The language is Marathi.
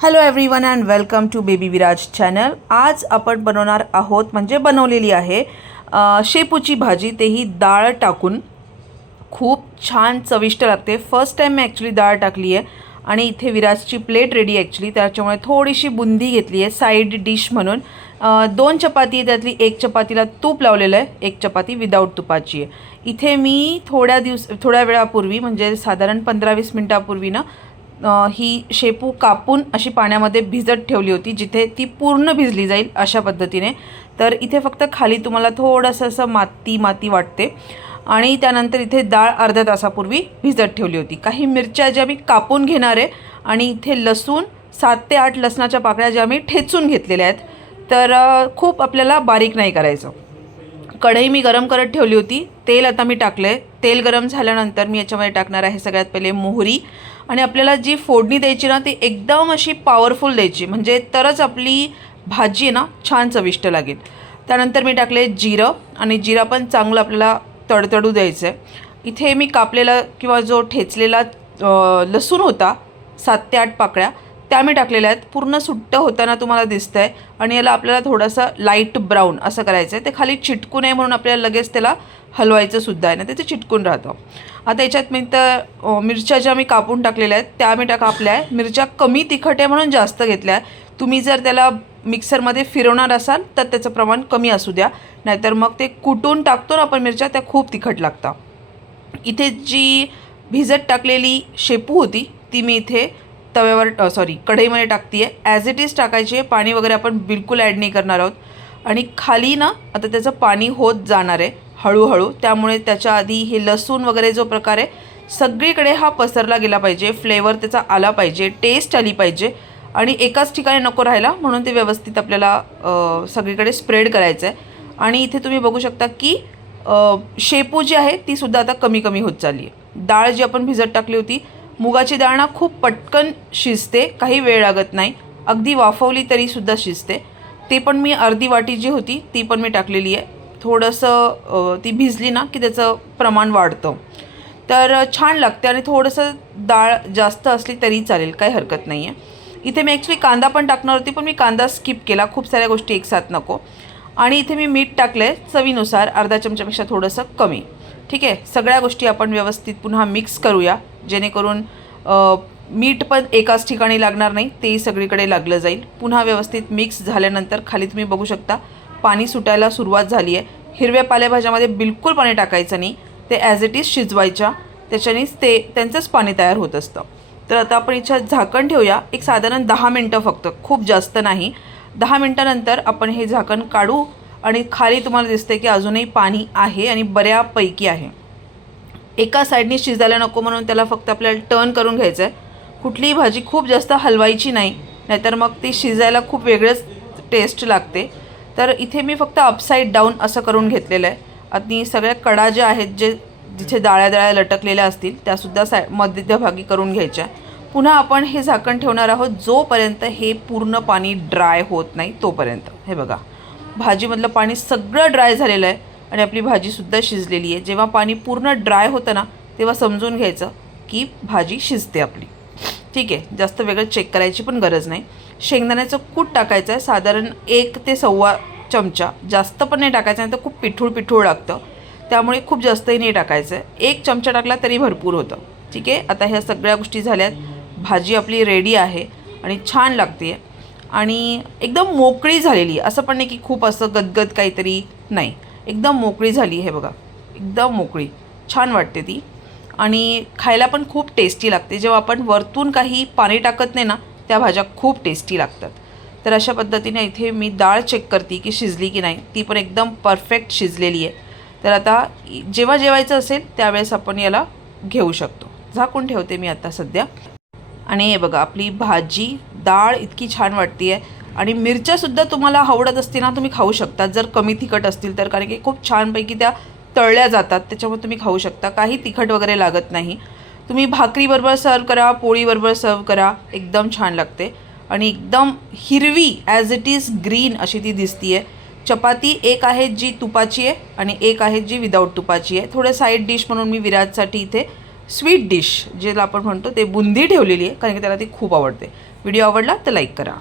Hello everyone and welcome to baby Viraj channel आज आपण बनवणार आहोत म्हणजे बनवलेली आहे शेपूची भाजी. तेही डाळ टाकून. खूप छान चविष्ट लागते. फर्स्ट टाईम मी ॲक्च्युली डाळ टाकली आहे. आणि इथे विराजची प्लेट रेडी ॲक्च्युली त्याच्यामुळे थोडीशी बुंदी घेतली आहे साईड डिश म्हणून. दोन चपाती आहे त्यातली एक चपातीला तूप लावलेलं आहे एक चपाती विदाऊट तुपाची आहे. इथे मी थोड्या दिवस थोड्या वेळापूर्वी म्हणजे साधारण पंधरा वीस मिनटापूर्वी ना ही शेपू कापून अशी पाण्यामध्ये भिजत ठेवली होती जिथे ती पूर्ण भिजली जाईल अशा पद्धतीने. तर इथे फक्त खाली तुम्हाला थोडंसं असं माती माती वाटते. आणि त्यानंतर इथे डाळ अर्ध्या तासापूर्वी भिजत ठेवली होती. काही मिरच्या ज्या मी कापून घेणार आहे आणि इथे लसूण सात ते आठ लसणाच्या पाकळ्या ज्या मी ठेचून घेतलेल्या आहेत तर खूप आपल्याला बारीक नाही करायचं. कढई मी गरम करत ठेवली होती. तेल आता मी टाकलं आहे तेल गरम झाल्यानंतर मी याच्यामध्ये टाकणार आहे सगळ्यात पहिले मोहरी. आणि आपल्याला जी फोडणी द्यायची ना ती एकदम अशी पॉवरफुल द्यायची. म्हणजे तरच आपली भाजी आहे ना छान चविष्ट लागेल. त्यानंतर मी टाकले जिरं. आणि जिरा पण चांगलं आपल्याला तडतडू द्यायचं आहे इथे मी कापलेला किंवा जो ठेचलेला लसूण होता सात ते आठ पाकळ्या त्या मी टाकलेल्या आहेत. पूर्ण सुट्ट होताना तुम्हाला दिसतं आहे आणि याला आपल्याला थोडंसं लाइट ब्राऊन असं करायचं आहे ते खाली चिटकू नये म्हणून आपल्याला लगेच त्याला हलवायचं सुद्धा आहे. ना ते ते चिटकून राहतं. आता याच्यात मी तर मिरच्या ज्या मी कापून टाकलेल्या आहेत त्या मी टाका आपल्या. आहे मिरच्या कमी तिखट आहे म्हणून जास्त घेतल्या आहे तुम्ही जर त्याला मिक्सरमध्ये फिरवणार असाल तर त्याचं प्रमाण कमी असू द्या. नाहीतर मग ते कुटून टाकतो ना आपण मिरच्या त्या खूप तिखट लागतात. इथे जी भिजत टाकलेली शेपू होती ती मी इथे तव्यावर सॉरी कढईमध्ये टाकते आहे ॲज इट इज टाकायची आहे पाणी वगैरे आपण बिलकुल ॲड नाही करणार आहोत. आणि खाली ना आता त्याचं पाणी होत जाणार आहे हळूहळू. त्यामुळे त्याच्या आधी हे लसूण वगैरे जो प्रकार आहे सगळीकडे हा पसरला गेला पाहिजे. फ्लेवर त्याचा आला पाहिजे टेस्ट आली पाहिजे. आणि एकाच ठिकाणी नको राहायला म्हणून ते व्यवस्थित आपल्याला सगळीकडे स्प्रेड करायचं आहे आणि इथे तुम्ही बघू शकता की शेपू जी आहे ती सुद्धा आता कमी कमी होत चालली आहे. डाळ जी आपण भिजत टाकली होती मुगाची डाळ ना खूप पटकन शिजते काही वेळ लागत नाही. अगदी वाफवली तरीसुद्धा शिजते. ते पण मी अर्धी वाटी जी होती ती पण मी टाकलेली आहे. थोडंसं ती भिजली ना की त्याचं प्रमाण वाढतं. तर छान लागते आणि थोडंसं डाळ जास्त असली तरी चालेल काही हरकत नाही आहे इथे मी ॲक्च्युली कांदा पण टाकणार होती पण मी कांदा स्किप केला. खूप साऱ्या गोष्टी एकसाथ नको. आणि इथे मी मीठ टाकलं आहे चवीनुसार अर्धा चमच्यापेक्षा थोडंसं कमी. ठीक आहे सगळ्या गोष्टी आपण व्यवस्थित पुन्हा मिक्स करूया. जेणेकरून मीठ पण एकाच ठिकाणी लागणार नाही तेही सगळीकडे लागलं जाईल. पुन्हा व्यवस्थित मिक्स झाल्यानंतर खाली तुम्ही बघू शकता पाणी सुटायला सुरुवात झाली आहे. हिरव्या पालेभाज्यामध्ये बिलकुल पाणी टाकायचं नाही. ते ॲज इट इज शिजवायच्या त्याच्यानेच ते त्यांचंच पाणी तयार होत असतं. तर आता आपण इच्छा झाकण ठेवूया. एक साधारण दहा मिनटं फक्त खूप जास्त नाही. दहा मिनटानंतर आपण हे झाकण काढू. आणि खाली तुम्हाला दिसते की अजूनही पाणी आहे आणि बऱ्यापैकी आहे. एका साईडनी शिजायला नको म्हणून त्याला फक्त आपल्याला टर्न करून घ्यायचं आहे कुठलीही भाजी खूप जास्त हलवायची नाही नाहीतर मग ती शिजायला खूप वेगळंच टेस्ट लागते. तर इथे मी फक्त अपसाईड डाऊन असं करून घेतलेलं आहे. आणि सगळ्या कडा ज्या आहेत जे जिथे डाळ्या डाळ्या लटकलेल्या असतील त्यासुद्धा साय मध्यभागी करून घ्यायच्या. पुन्हा आपण हे झाकण ठेवणार आहोत जोपर्यंत हे पूर्ण पाणी ड्राय होत नाही तोपर्यंत. हे बघा. भाजीमधलं पाणी सगळं ड्राय झालेलं आहे. आणि आपली भाजीसुद्धा शिजलेली आहे. जेव्हा पाणी पूर्ण ड्राय होतं ना तेव्हा समजून घ्यायचं की भाजी शिजते आपली. ठीक आहे जास्त वेगळं चेक करायची पण गरज नाही. शेंगदाण्याचं कूट टाकायचं आहे. साधारण एक ते सव्वा चमचा. जास्त पण नाही टाकायचं नाही तर खूप पिठूळ पिठूळ लागतं. त्यामुळे खूप जास्तही नाही टाकायचं आहे. एक चमचा टाकला तरी भरपूर होतं. ठीक आहे आता ह्या सगळ्या गोष्टी झाल्यात. भाजी आपली रेडी आहे आणि छान लागते आहे आणि एकदम मोकळी झालेली. आहे असं पण नाही की खूप असं गदगद काहीतरी नाही. एकदम मोकळी झाली हे बघा. एकदम मोकळी. छान वाटते ती. आणि खायला पण खूप टेस्टी लागते. जेव्हा आपण वरतून काही पाणी टाकत नाही ना त्या भाज्या खूप टेस्टी लागतात. तर अशा पद्धतीने इथे मी डाळ चेक करते की शिजली की नाही. ती पण एकदम परफेक्ट शिजलेली आहे. तर आता जेव्हा जेवायचं असेल त्यावेळेस आपण याला घेऊ शकतो. झाकून ठेवते मी आता सध्या. आणि हे बघा आपली भाजी डाळ इतकी छान वाटते आहे आणि मिरच्यासुद्धा तुम्हाला आवडत असतील ना तुम्ही खाऊ शकता जर कमी तिखट असतील तर कारण की खूप छानपैकी त्या तळल्या जातात त्याच्यामुळे तुम्ही खाऊ शकता. काही तिखट वगैरे लागत नाही. तुम्ही भाकरीबरोबर सर्व करा पोळीबरोबर सर्व करा. एकदम छान लागते. आणि एकदम हिरवी ॲज इट इज ग्रीन अशी ती दिसती आहे चपाती एक आहे जी तुपाची आहे आणि एक आहे जी विदाऊट तुपाची आहे. थोडं साईड डिश म्हणून मी विराजसाठी इथे स्वीट डिश ज्याला आपण म्हणतो ते बुंदी ठेवलेली आहे कारण की त्याला ती खूप आवडते. व्हिडिओ आवडला तर लाईक करा.